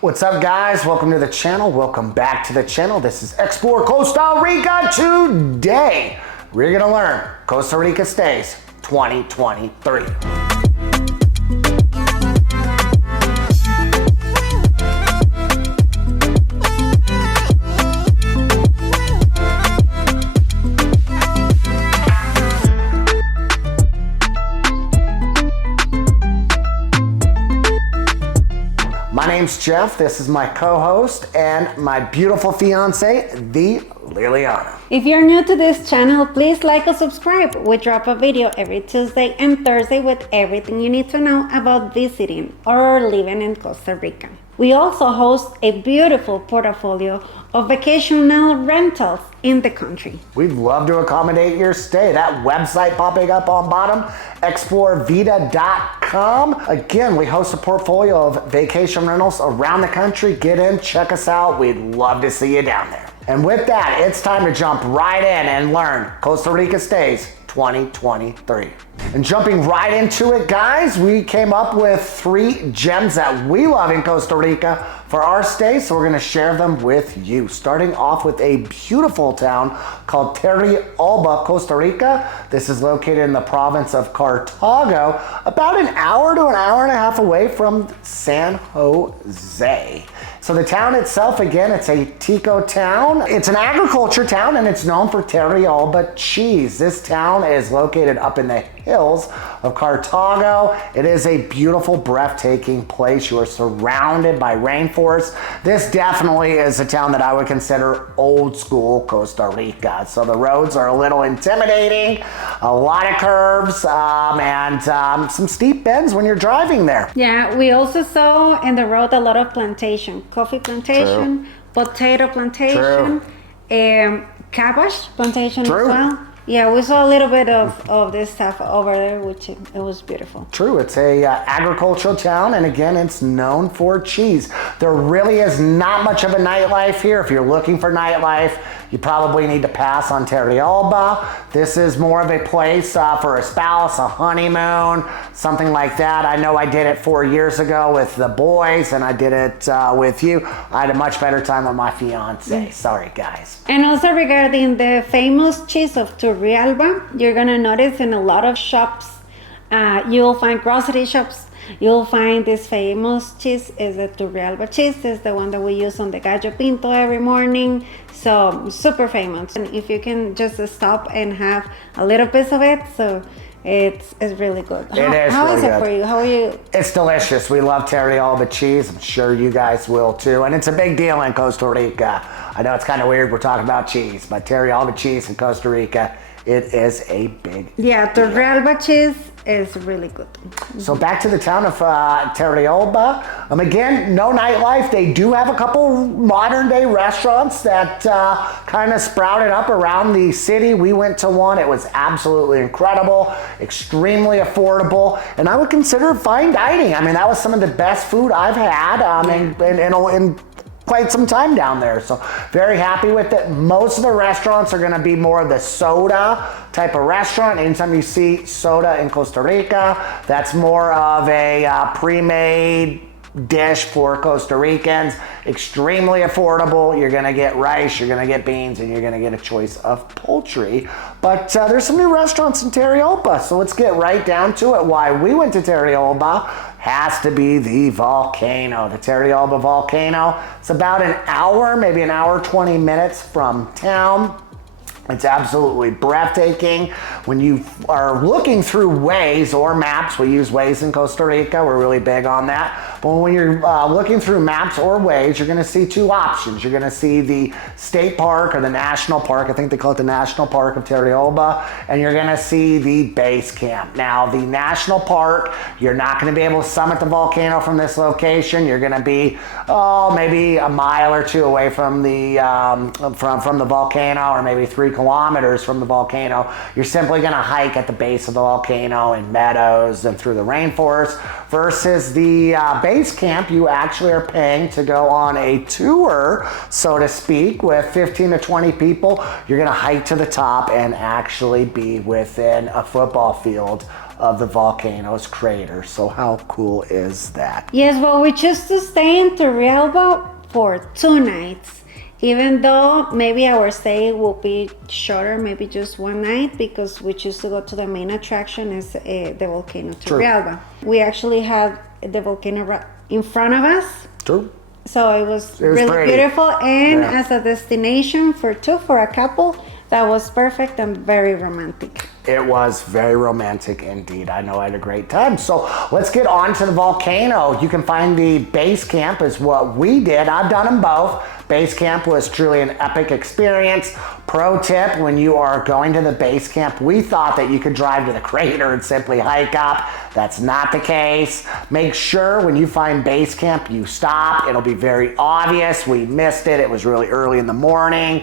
What's up, guys? Welcome to the channel. Welcome back to the channel. This is X-plore Costa Rica. Today, we're gonna learn Costa Rica stays 2023. My name's Jeff, this is my co-host, and my beautiful fiance, the Liliana. If you're new to this channel, please like or subscribe. We drop a video every Tuesday and Thursday with everything you need to know about visiting or living in Costa Rica. We also host a beautiful portfolio of vacational rentals in the country. We'd love to accommodate your stay. That website popping up on bottom, explorevida.com. Again, we host a portfolio of vacation rentals around the country. Get in, check us out. We'd love to see you down there. And with that, it's time to jump right in and learn Costa Rica stays 2023. And jumping right into it, guys, we came up with 3 gems that we love in Costa Rica for our stay, so we're gonna share them with you. Starting off with a beautiful town called Turrialba, Costa Rica. This is located in the province of Cartago, about an hour to an hour and a half away from San Jose. So the town itself, again, it's a Tico town. It's an agriculture town and it's known for Turrialba cheese. This town is located up in the hills of Cartago. It is a beautiful, breathtaking place. You are surrounded by rainforests. This definitely is a town that I would consider old school Costa Rica. So the roads are a little intimidating, a lot of curves, and some steep bends when you're driving there. Yeah, we also saw in the road a lot of plantation, coffee plantation, potato plantation, cabbage plantation as well. Yeah, we saw a little bit of this stuff over there, which it was beautiful. True, it's a agricultural town, and again, it's known for cheese. There really is not much of a nightlife here. If you're looking for nightlife, you probably need to pass on Turrialba. This is more of a place for a spouse, a honeymoon, something like that. I know I did it 4 years ago with the boys, and I did it with you. I had a much better time with my fiance. Sorry, guys. And also regarding the famous cheese of Turrialba, you're gonna notice in a lot of shops, you'll find grocery shops, you'll find this famous cheese is the Turrialba cheese. Is the one that we use on the gallo pinto every morning. So super famous. And if you can just stop and have a little piece of it, so it's really good. How is it for you? How are you? It's delicious. We love Turrialba cheese. I'm sure you guys will too. And it's a big deal in Costa Rica. I know it's kind of weird we're talking about cheese, but Turrialba cheese in Costa Rica, it is a big deal. Turrialba cheese is really good. So back to the town of Turrialba. Again, no nightlife. They do have a couple modern day restaurants that kind of sprouted up around the city. We went to one. It was absolutely incredible, extremely affordable, and I would consider fine dining. I mean, that was some of the best food I've had in quite some time down there. So very happy with it. Most of the restaurants are gonna be more of the soda type of restaurant. Anytime you see soda in Costa Rica, that's more of a pre-made dish for Costa Ricans. Extremely affordable. You're gonna get rice, you're gonna get beans, and you're gonna get a choice of poultry. But there's some new restaurants in Turrialba, so let's get right down to it. Why we went to Turrialba has to be the volcano, the Turrialba volcano. It's about an hour, maybe an hour, 20 minutes from town. It's absolutely breathtaking. When you are looking through Waze or maps, we use Waze in Costa Rica, we're really big on that. But when you're looking through maps or Waze, you're gonna see 2 options. You're gonna see the state park or the national park, I think they call it the National Park of Turrialba, and you're gonna see the base camp. Now, the national park, you're not gonna be able to summit the volcano from this location. You're gonna be, maybe a mile or 2 away from the volcano, or maybe 3 kilometers from the volcano. You're simply gonna hike at the base of the volcano in meadows and through the rainforest, versus the base camp, you actually are paying to go on a tour, so to speak, with 15 to 20 people. You're gonna hike to the top and actually be within a football field of the volcano's crater. So how cool is that? Yes, well, we choose to stay in Turrialba for 2 nights. Even though maybe our stay will be shorter, maybe just 1 night, because we choose to go to the main attraction is the volcano Turrialba. We actually have the volcano right in front of us. True. So it was really pretty. beautiful, and as a destination for a couple, that was perfect and very romantic. It was very romantic indeed. I know I had a great time. So let's get on to the volcano. You can find the base camp is what we did. I've done them both. Base camp was truly an epic experience. Pro tip, when you are going to the base camp, we thought that you could drive to the crater and simply hike up. That's not the case. Make sure when you find base camp, you stop. It'll be very obvious. We missed it. It was really early in the morning.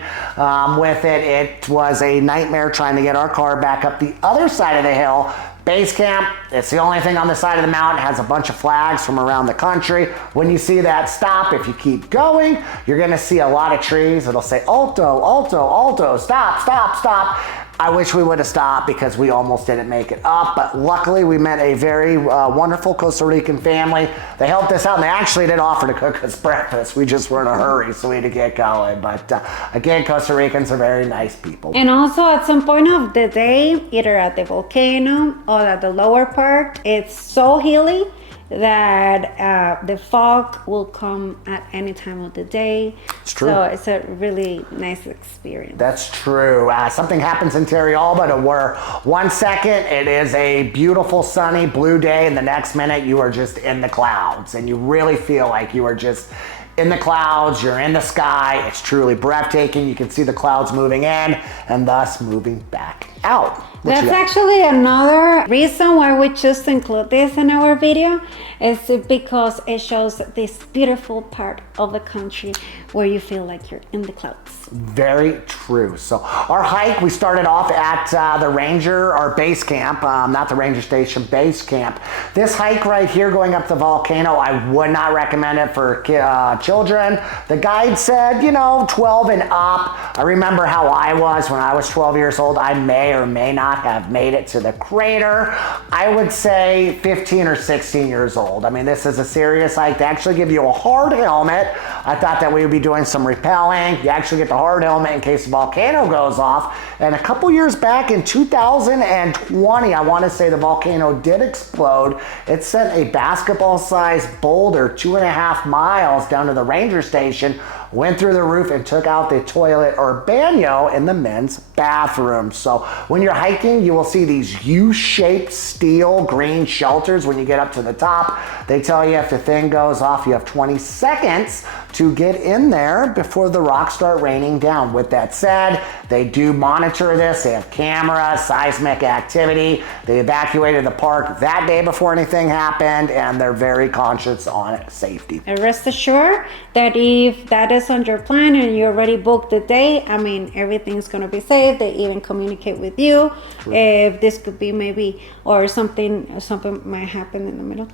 With it, it was a nightmare trying to get our car back up the other side of the hill. Base camp, it's the only thing on the side of the mountain. It has a bunch of flags from around the country. When you see that stop, if you keep going, you're gonna see a lot of trees. It'll say alto, alto, alto, stop, stop, stop. I wish we would have stopped because we almost didn't make it up, but luckily we met a very wonderful Costa Rican family. They helped us out, and they actually did offer to cook us breakfast. We just were in a hurry, so we had to get going. But again, Costa Ricans are very nice people. And also at some point of the day, either at the volcano or at the lower part, it's so hilly that the fog will come at any time of the day. It's true. So it's a really nice experience. That's true. Something happens in Turrialba to where 1 second it is a beautiful sunny blue day, and the next minute you are just in the clouds, and you really feel like you are just in the clouds, you're in the sky. It's truly breathtaking. You can see the clouds moving in and thus moving back out. That's actually another reason why we choose to include this in our video, is because it shows this beautiful part of the country where you feel like you're in the clouds. Very true. So our hike, we started off at the ranger, our base camp, not the ranger station, base camp. This hike right here going up the volcano, I would not recommend it for children. The guide said, 12 and up. I remember how I was when I was 12 years old. I may or may not have made it to the crater. I would say 15 or 16 years old. I mean, this is a serious hike. They actually give you a hard helmet. I thought that we would be doing some rappelling. You actually get the hard helmet in case the volcano goes off. And a couple years back in 2020, I want to say the volcano did explode. It sent a basketball-sized boulder 2.5 miles down to the ranger station, went through the roof and took out the toilet or baño in the men's bathroom. So when you're hiking, you will see these U-shaped steel green shelters when you get up to the top. They tell you if the thing goes off, you have 20 seconds to get in there before the rocks start raining down. With that said, they do monitor this. They have cameras, seismic activity. They evacuated the park that day before anything happened, and they're very conscious on safety. And rest assured that if that is on your plan and you already booked the day, everything's going to be safe. They even communicate with you if this could be maybe, or something might happen in the middle.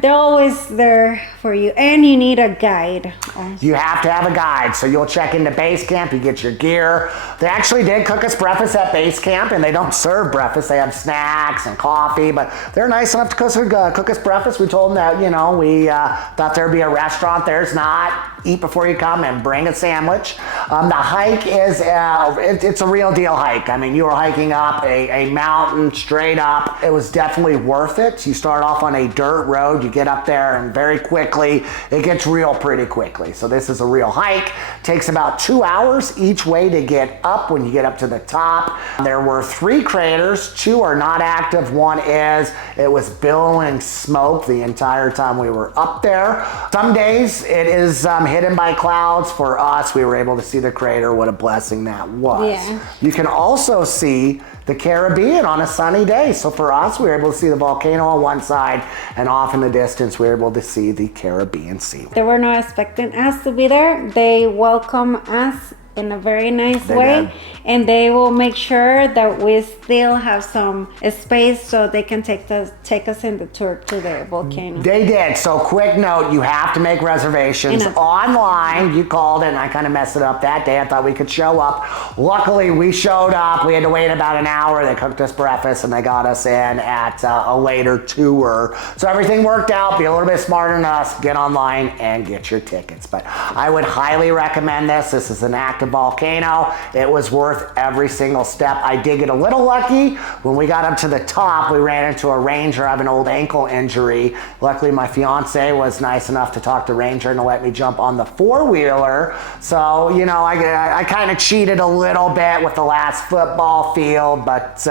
They're always there for you, and you need a guide. You have to have a guide, so you'll check into base camp, you get your gear. They actually did cook us breakfast at base camp, and they don't serve breakfast. They have snacks and coffee, but they're nice enough to cook us breakfast. We told them that, we thought there'd be a restaurant. There's not. Eat before you come and bring a sandwich. The hike is, it's a real deal hike. You are hiking up a mountain straight up. It was definitely worth it. You start off on a dirt road, you get up there, and very quickly, it gets real pretty quickly. So this is a real hike. Takes about 2 hours each way to get up when you get up to the top. There were 3 craters. 2 are not active. 1 is. It was billowing smoke the entire time we were up there. Some days it is hidden by clouds. For us, we were able to see the crater. What a blessing that was. Yeah. You can also see the Caribbean on a sunny day. So for us, we were able to see the volcano on one side, and off in the distance, we were able to see the Caribbean Sea. They were not expecting us to be there. They welcome us in a very nice They way. did. And they will make sure that we still have some space so they can take us in the tour to the volcano. They did. So quick note, you have to make reservations online. You called and I kind of messed it up that day. I thought we could show up. Luckily, we showed up. We had to wait about an hour. They cooked us breakfast and they got us in at a later tour. So everything worked out. Be a little bit smarter than us. Get online and get your tickets. But I would highly recommend this. This is an active volcano. It was worth every single step. I did get a little lucky. When we got up to the top, we ran into a ranger. I have an old ankle injury. Luckily, my fiance was nice enough to talk to ranger and to let me jump on the four-wheeler. So, you know, I kind of cheated a little bit with the last football field, but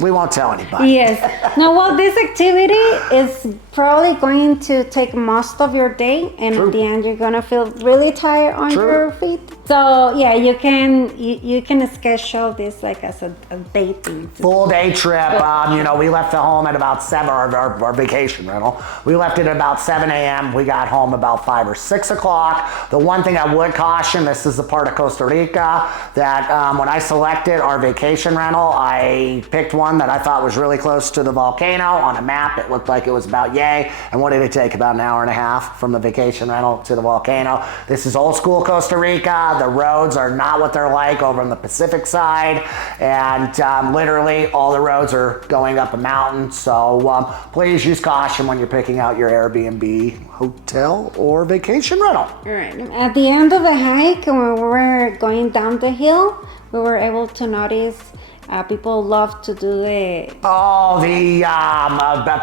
we won't tell anybody. Yes. Now, well, this activity is probably going to take most of your day, and True. at the end, you're gonna feel really tired on True. your feet. So, yeah, you can schedule this like as a day thing. Full day trip. You know, we left the home at about 7, our vacation rental. We left it at about 7 a.m. We got home about 5 or 6 o'clock. The one thing I would caution, this is the part of Costa Rica that when I selected our vacation rental, I picked one that I thought was really close to the volcano. On a map, it looked like it was about yay. And what did it take? About an hour and a half from the vacation rental to the volcano. This is old school Costa Rica. The roads are not what they're like over on the Pacific side. And literally all the roads are going up a mountain. So please use caution when you're picking out your Airbnb, hotel, or vacation rental. All right. At the end of the hike, when we were going down the hill, we were able to notice people love to do the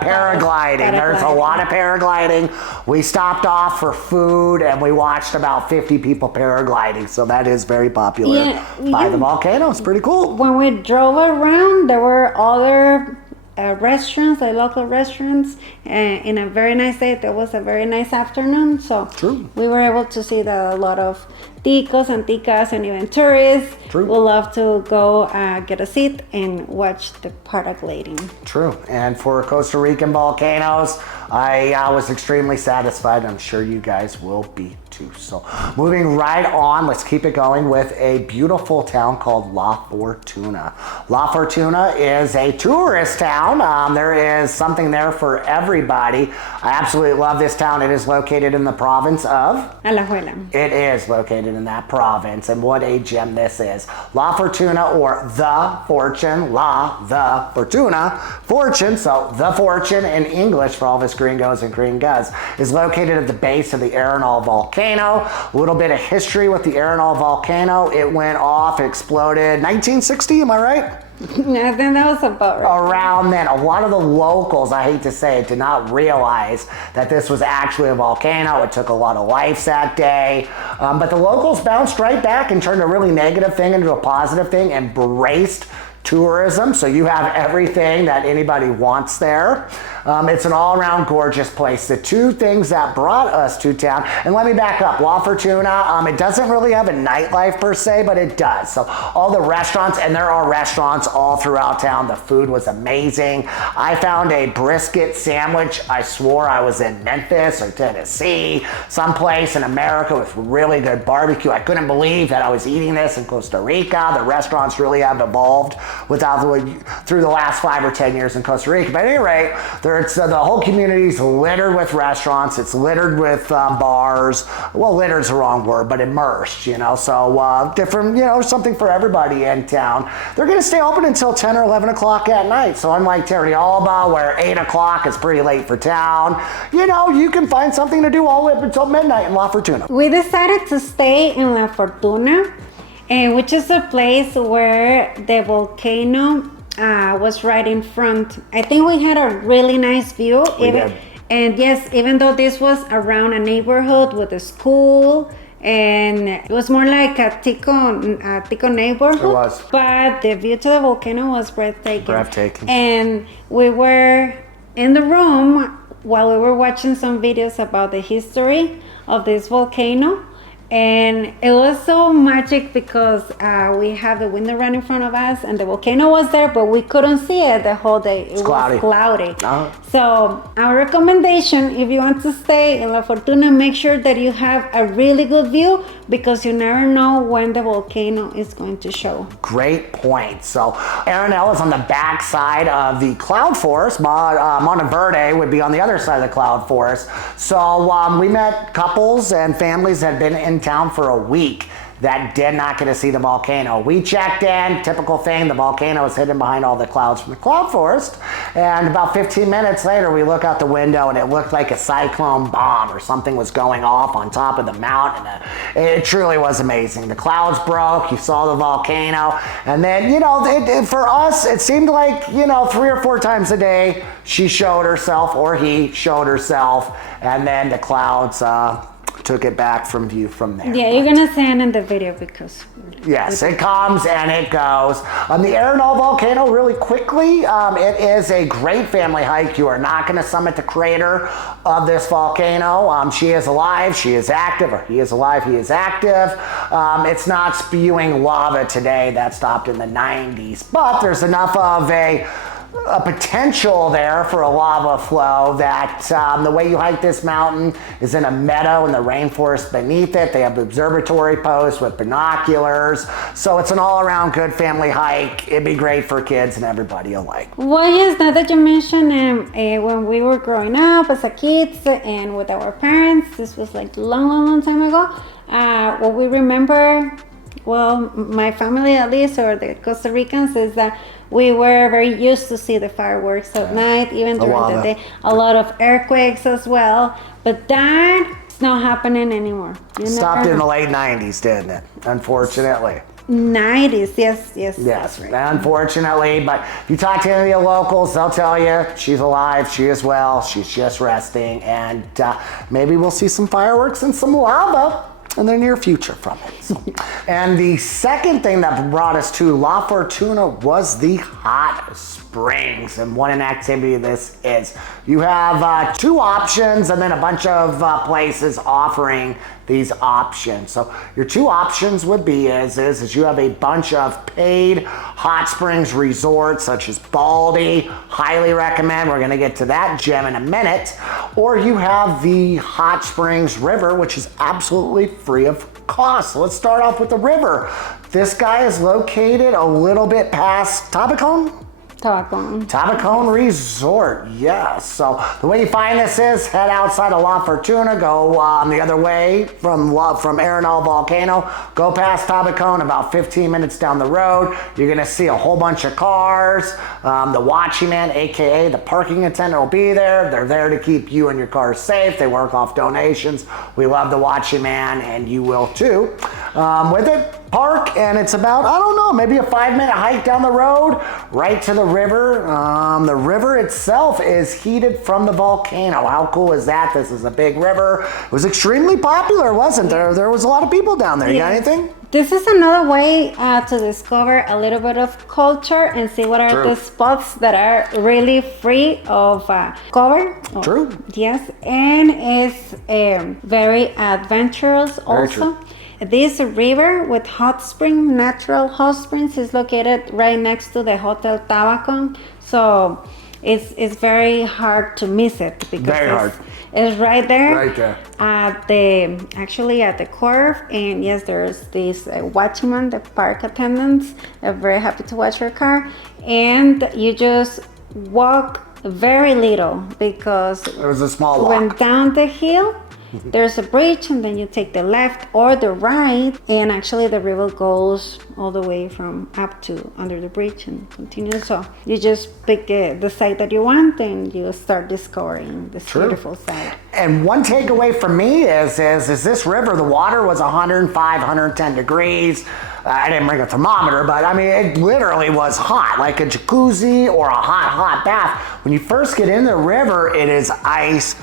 paragliding. There's a lot of paragliding. We stopped off for food and we watched about 50 people paragliding. So that is very popular by the volcano. It's pretty cool. When we drove around, there were other restaurants, like local restaurants, in a very nice day. There was a very nice afternoon, so True. we were able to see that a lot of ticos and ticas and even tourists True. will love to go get a seat and watch the paragliding. True. And for Costa Rican volcanoes, I was extremely satisfied. I'm sure you guys will be too. So moving right on, let's keep it going with a beautiful town called La Fortuna. La Fortuna is a tourist town. There is something there for everybody. I absolutely love this town. It is located in the province of Alajuela. It is located in that province, and what a gem this is. La Fortuna, or the Fortune, the Fortuna, Fortune, so the Fortune in English for all of us gringos and gringas, is located at the base of the Arenal volcano. A little bit of history with the Arenal volcano. It went off, exploded 1960, am I right? I think that was about right. Around then, a lot of the locals, I hate to say it, did not realize that this was actually a volcano. It took a lot of lives that day. But the locals bounced right back and turned a really negative thing into a positive thing, embraced tourism. So you have everything that anybody wants there. It's an all-around gorgeous place. The two things that brought us to town, and let me back up, La Fortuna, it doesn't really have a nightlife per se, but it does. So all the restaurants, and there are restaurants all throughout town. The food was amazing. I found a brisket sandwich. I swore I was in Memphis or Tennessee, someplace in America with really good barbecue. I couldn't believe that I was eating this in Costa Rica. The restaurants really have evolved through the last 5 or 10 years in Costa Rica. But at any rate, the whole community is littered with restaurants. It's littered with bars. Well, littered's the wrong word, but immersed, you know. So different, you know, something for everybody in town. They're going to stay open until 10 or 11 o'clock at night. So unlike Turrialba, where 8 o'clock is pretty late for town, you know, you can find something to do all the way up until midnight in La Fortuna. We decided to stay in La Fortuna, which is a place where the volcano was right in front. I think we had a really nice view. We did. And yes, even though this was around a neighborhood with a school, and it was more like a Tico neighborhood. It was. But the view to the volcano was breathtaking. Breathtaking. And we were in the room while we were watching some videos about the history of this volcano. And it was so magic because we have the window right in front of us, and the volcano was there, but we couldn't see it the whole day. It was cloudy. So our recommendation, if you want to stay in La Fortuna, make sure that you have a really good view, because you never know when the volcano is going to show. Great point. So Arenal is on the back side of the cloud forest. Monteverde would be on the other side of the cloud forest. So we met couples and families that had been in town for a week that did not get to see the volcano. We checked in, typical thing, the volcano was hidden behind all the clouds from the cloud forest. And about 15 minutes later, we look out the window and it looked like a cyclone bomb or something was going off on top of the mountain. It truly was amazing. The clouds broke, you saw the volcano. And then, you know, for us, it seemed like, you know, 3 or 4 times a day, she showed herself or he showed herself. And then the clouds, took it back from view from there. Yeah, you're gonna see it in the video because yes, it comes and it goes. The Arenal volcano, really quickly, it is a great family hike. You are not going to summit the crater of this volcano. She is alive, she is active, or he is alive, he is active. It's not spewing lava today. That stopped in the 90s, but there's enough of a potential there for a lava flow that the way you hike this mountain is in a meadow and the rainforest beneath it. They have observatory posts with binoculars. So it's an all-around good family hike. It'd be great for kids and everybody alike. Well, yes, now that you mentioned when we were growing up as a kids and with our parents, this was like long time ago. What we remember, well, my family at least, or the Costa Ricans, is that we were very used to see the fireworks at night, even during the day. A lot of earthquakes as well, but that's not happening anymore. Stopped in the late 90s, didn't it? Unfortunately. 90s, yes. Yes, right. Unfortunately, but if you talk to any of the locals, they'll tell you she's alive, she is well, she's just resting, and maybe we'll see some fireworks and some lava in the near future from it. So. And the second thing that brought us to La Fortuna was the hot springs. And what an activity this is. You have 2 options and then a bunch of places offering these options. So your 2 options would be is you have a bunch of paid hot springs resorts such as Baldy, highly recommend. We're gonna get to that gem in a minute. Or you have the Hot Springs River, which is absolutely free of cost. So let's start off with the river. This guy is located a little bit past Tabacón Resort, yes. So the way you find this is head outside of La Fortuna, go the other way from Arenal Volcano, go past Tabacón, about 15 minutes down the road. You're gonna see a whole bunch of cars. The watchman, AKA the parking attendant, will be there. They're there to keep you and your car safe. They work off donations. We love the watchman, and you will too. With it, park, and it's about, I don't know, maybe a 5-minute hike down the road right to the river. The river itself is heated from the volcano. How cool is that? This is a big river. It was extremely popular, wasn't there? There was a lot of people down there. You got anything? This is another way to discover a little bit of culture and see what are the spots that are really free of cover. True. Yes, and it's very adventurous also. True. This river with natural hot springs, is located right next to the Hotel Tabacón. So it's very hard to miss it because it's right there. Right there. At the curve, and yes, there's this watchman, the park attendants. They're very happy to watch your car, and you just walk very little because it was a small walk. Went down the hill. There's a bridge, and then you take the left or the right, and actually the river goes all the way from up to under the bridge and continues. So you just pick the site that you want, and you start discovering this beautiful site. And one takeaway for me is this river, the water was 105, 110 degrees. I didn't bring a thermometer, but I mean, it literally was hot, like a jacuzzi or a hot bath. When you first get in the river, it is ice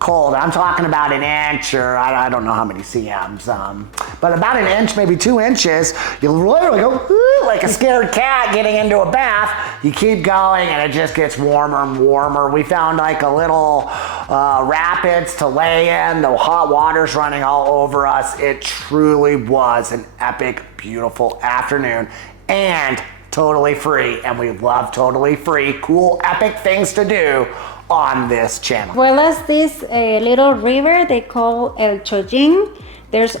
cold. I'm talking about an inch, or I don't know how many cms, but about an inch, maybe 2 inches. You'll literally go like a scared cat getting into a bath. You keep going and it just gets warmer and warmer. We found like a little rapids to lay in. The hot water's running all over us. It truly was an epic, beautiful afternoon, and totally free. And we love totally free, cool, epic things to do on this channel. Well as this little river they call El Chojin, there's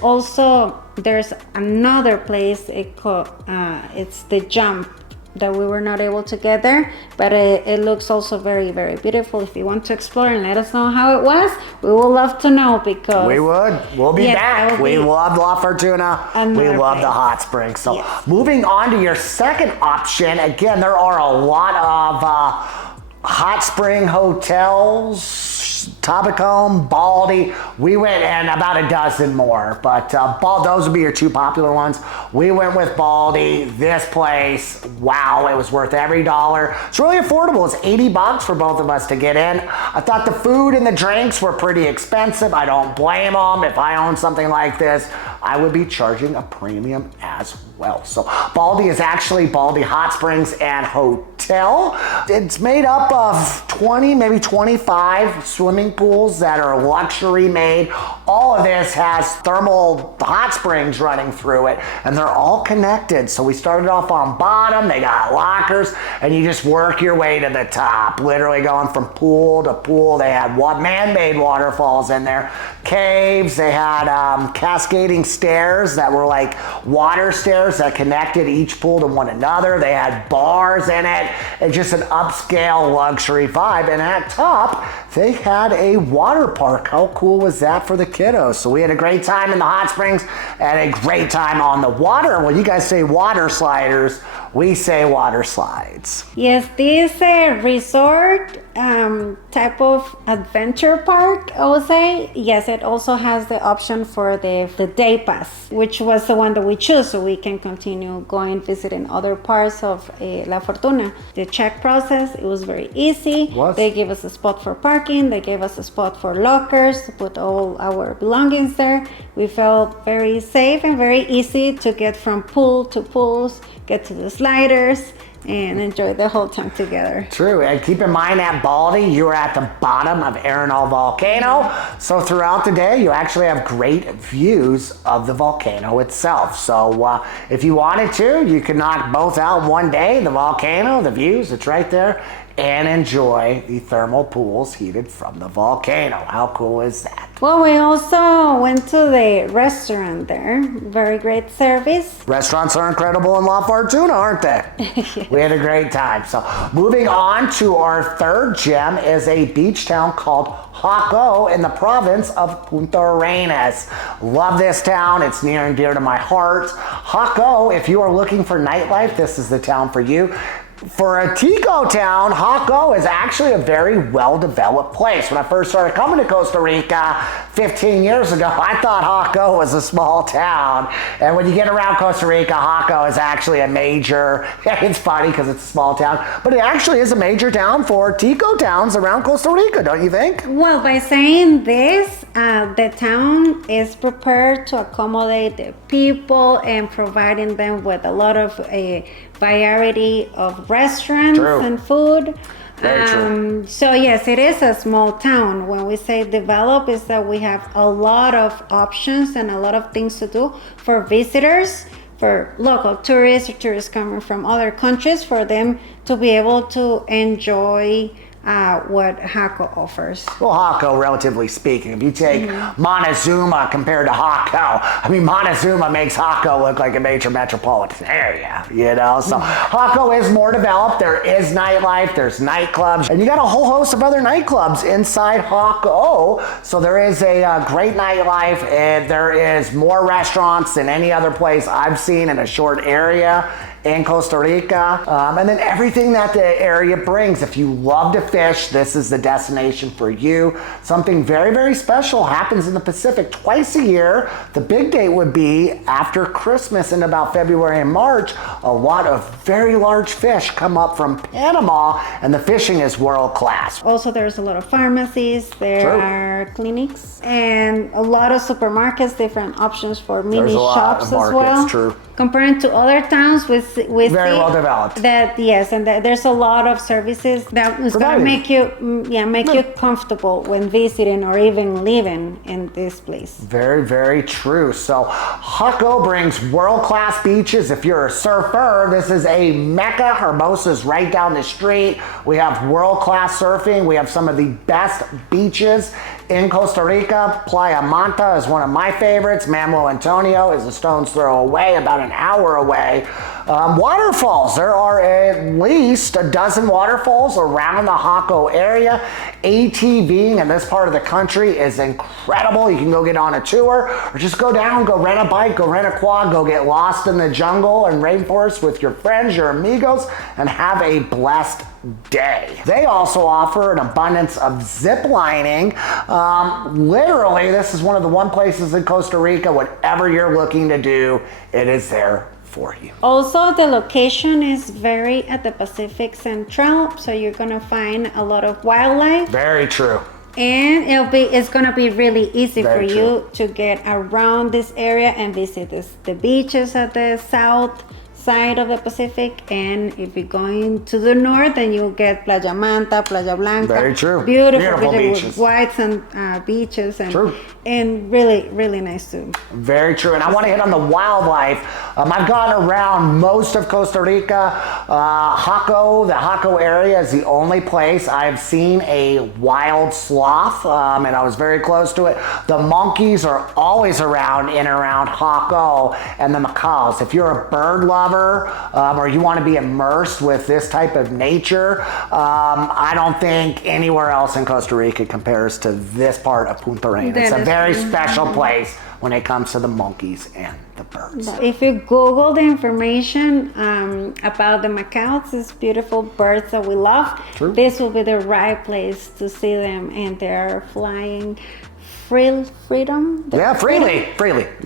another place it's the jump that we were not able to get there, but it looks also very, very beautiful. If you want to explore and let us know how it was, we would love to know, because we'll be back. We love La Fortuna. We love the hot springs. So moving on to your second option, again, there are a lot of hot spring hotels, Tabacón, Baldy. We went, and about a dozen more, but those would be your two popular ones. We went with Baldy. This place, wow, it was worth every dollar. It's really affordable. It's $80 for both of us to get in. I thought the food and the drinks were pretty expensive. I don't blame them. If I owned something like this, I would be charging a premium as well. So Baldy is actually Baldy Hot Springs and Hotel. It's made up of 20, maybe 25 swimming pools that are luxury made. All of this has thermal hot springs running through it, and they're all connected. So we started off on bottom, they got lockers, and you just work your way to the top, literally going from pool to pool. They had man-made waterfalls in there, caves, they had cascading stairs that were like water stairs that connected each pool to one another. They had bars in it, and just an upscale luxury vibe. And at top, they had a water park. How cool was that for the kiddos? So we had a great time in the hot springs and a great time on the water. Well, you guys say water sliders, we say water slides. Yes, this resort type of adventure park, I would say. Yes, it also has the option for the day pass, which was the one that we chose, so we can continue going visiting other parts of La Fortuna. The check process, it was very easy. They gave us a spot for parking, they gave us a spot for lockers to put all our belongings there. We felt very safe and very easy to get from pool to pools, get to the sliders, and enjoy the whole time together. True, and keep in mind at Baldy, you are at the bottom of Arenal Volcano, so throughout the day you actually have great views of the volcano itself. So if you wanted to, you could knock both out one day, the volcano, the views, it's right there, and enjoy the thermal pools heated from the volcano. How cool is that? Well, we also went to the restaurant there. Very great service. Restaurants are incredible in La Fortuna, aren't they? We had a great time. So moving on to our third gem is a beach town called Jacó in the province of Punta Arenas. Love this town. It's near and dear to my heart. Jacó, if you are looking for nightlife, this is the town for you. For a Tico town, Jacó is actually a very well-developed place. When I first started coming to Costa Rica 15 years ago, I thought Jacó was a small town. And when you get around Costa Rica, Jacó is actually a major, it's funny because it's a small town, but it actually is a major town for Tico towns around Costa Rica, don't you think? Well, by saying this, the town is prepared to accommodate the people and providing them with a lot of variety of restaurants and food. Very true. So yes, it is a small town. When we say develop, is that we have a lot of options and a lot of things to do for visitors, for local tourists or tourists coming from other countries, for them to be able to enjoy what Jacó offers. Well, Jacó, relatively speaking, if you take Montezuma compared to Jacó, I mean, Montezuma makes Jacó look like a major metropolitan area, you know? So Jacó is more developed. There is nightlife, there's nightclubs, and you got a whole host of other nightclubs inside Jacó. So there is a great nightlife, and there is more restaurants than any other place I've seen in a short area in Costa Rica, and then everything that the area brings. If you love to fish, this is the destination for you. Something very, very special happens in the Pacific twice a year. The big date would be after Christmas in about February and March. A lot of very large fish come up from Panama, and the fishing is world class. Also, there's a lot of pharmacies, there are clinics, and a lot of supermarkets, different options for mini shops as well. True. Compared to other towns, we see very well developed. That yes, and that there's a lot of services that is going to make you you comfortable when visiting or even living in this place. Very, very true. So Jacó brings world-class beaches. If you're a surfer, this is a mecca. Hermosa's right down the street. We have world-class surfing. We have some of the best beaches in Costa Rica. Playa Manta is one of my favorites. Manuel Antonio is a stone's throw away, about an hour away. Waterfalls. There are at least a dozen waterfalls around the Jacó area. ATVing in this part of the country is incredible. You can go get on a tour or just go down, go rent a bike, go rent a quad, go get lost in the jungle and rainforest with your friends, your amigos, and have a blessed day. They also offer an abundance of zip lining. Literally, this is one of the one places in Costa Rica, whatever you're looking to do, it is there for you. Also, the location is very at the Pacific Central, so you're gonna find a lot of wildlife. Very true. And it's gonna be really easy for you to get around this area and visit the beaches at the south side of the Pacific, and if you're going to the north, then you'll get Playa Manta, Playa Blanca. Very true. Beautiful beaches. With white sand beaches and really, really nice too. Very true. And I want to hit on the wildlife. I've gone around most of Costa Rica. Jacó, the Jacó area is the only place I've seen a wild sloth, and I was very close to it. The monkeys are always around in and around Jacó, and the macaws. If you're a bird lover, or you want to be immersed with this type of nature, I don't think anywhere else in Costa Rica compares to this part of Punta Arenas. It's a very special place when it comes to the monkeys and the birds. If you Google the information about the macaws, these beautiful birds that we love, this will be the right place to see them, and they're flying freedom. Yeah, freely.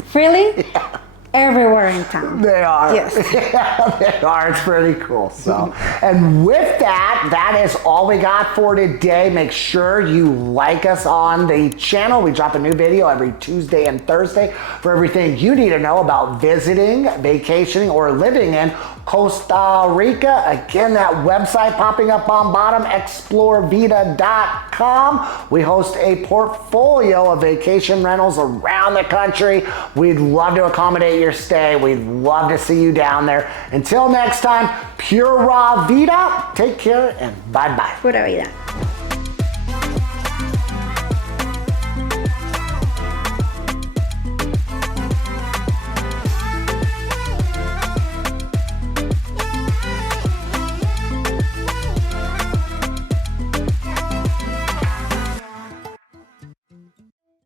Yeah. Everywhere in town. They are. Yes. Yeah, they are. It's pretty cool. So, and with that, that is all we got for today. Make sure you like us on the channel. We drop a new video every Tuesday and Thursday for everything you need to know about visiting, vacationing, or living in Costa Rica. Again, that website popping up on bottom, explorevida.com. We host a portfolio of vacation rentals around the country. We'd love to accommodate your stay. We'd love to see you down there. Until next time, pure raw vida. Take care and bye-bye. Pura vida.